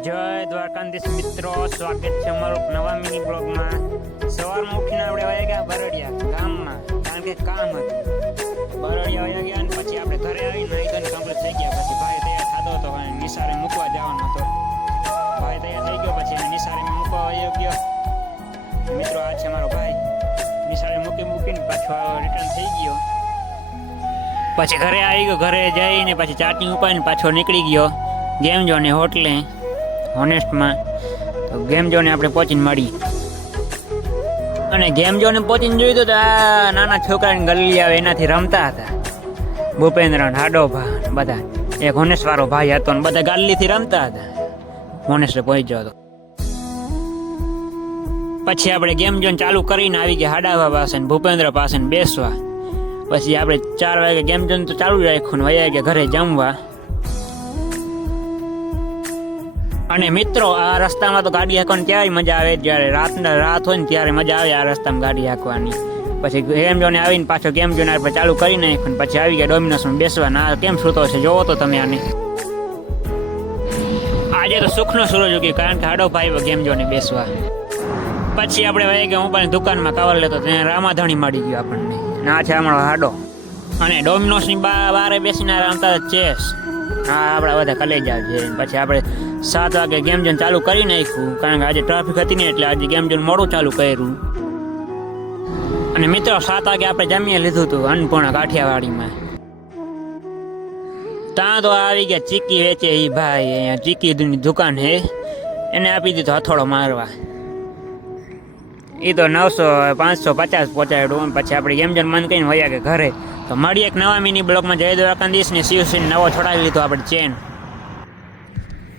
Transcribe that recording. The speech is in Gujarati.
જય દ્વારકાધીશ મિત્રો, સ્વાગત છે અમારું નવા મિની બ્લોગમાં. સવારમાં ઉઠીને આપણે વયા ગયા બરડિયા ગામમાં, કારણ કે કામ હતું. બરડિયા વયા ગયા અને પછી આપણે ઘરે આવીને નાઈધોઈને કમ્પ્લીટ થઈ ગયા. પછી ભાઈ તૈયાર થતો હતો અને નિશાળે મૂકવા જવાનો હતો. ભાઈ તૈયાર થઈ ગયો, પછી એને નિશાળે મૂકવા વયો ગયો. મિત્રો આ છે મારો ભાઈ. નિશાળે મૂકીને પાછો રિટર્ન થઈ ગયો. પછી ઘરે આવી ગયો. ઘરે જઈને પછી ચાટણી ઉપાડીને પાછો નીકળી ગયો ગેમ જોને હોટલે હોનેસ્ટમાં. તો ગેમ જોને આપણે પહોંચીને મળી. અને ગેમ જોને પહોંચીને જોયું તો આ નાના છોકરાની ગલી આવે એનાથી રમતા હતા. ભૂપેન્દ્ર હાડોભા બધા, એક હોનેસ્ટ વાળો ભાઈ હતો ને બધા ગાલીથી રમતા હતા. હોનેસ્ટે પહોંચ્યો હતો. પછી આપણે ગેમ જોન ચાલુ કરીને આવી ગયા હાડાભા પાસે ને ભૂપેન્દ્ર પાસે ને બેસવા. પછી આપણે 4 વાગે ગેમ જોન તો ચાલુ રાખ્યું ને વયા ગયા ઘરે જમવા. અને મિત્રો આ રસ્તામાં તો ગાડી હાંકવાની ત્યારે મજા આવે, જ્યારે રાત હોય ને ત્યારે મજા આવે આ રસ્તામાં ગાડી હાંકવાની. પછી ગેમ જોને આવીને પાછો ગેમ જોને આપણે ચાલુ કરી નાખ્યું. પછી આવી ગયા ડોમિનોસમાં બેસવા. ના કેમ સૂતો છે જોવો તો તમે આને. આજે તો સુખનો સૂરજ ઉગ્યો, કારણ કે હાડો ભાઈ ગેમ જોને બેસવા. પછી આપણે વહી ગયા મોબાઈલની દુકાનમાં કવર લેતો, ત્યાં રામાધણી મળી ગયો આપણને. ના છે અમારો હાડો. અને ડોમિનોસની બારે બેસીને રમતા ચેસ. હા આપણા બધા કલેજા છે. પછી આપણે 7 વાગે ગેમ ઝોન ચાલુ કરી નાખ્યું, કારણ કે આજે ટ્રાફિક હતી ને એટલે આજે ગેમ ઝોન મોડું ચાલુ કર્યું. અને મિત્રો 7 વાગે આપણે જમીએ લીધું હતું અન્નપૂર્ણા કાઠિયાવાડીમાં. ત્યાં તો આવી ગયા ચીકી વેચે એ ભાઈ, અહીંયા ચીકીની દુકાન હે, એને આપી દીધો હથોડો મારવા. એ તો 900 550 પહોંચાડ્યું. પછી આપણે ગેમ ઝોન બંધ કરીને વયા ગયા ઘરે. તો મળીએ એક નવા મિની બ્લોગમાં. જય દ્વારકાધીશ ને શિવસિંહ નવો છોડાવી લીધો આપણે ચેન.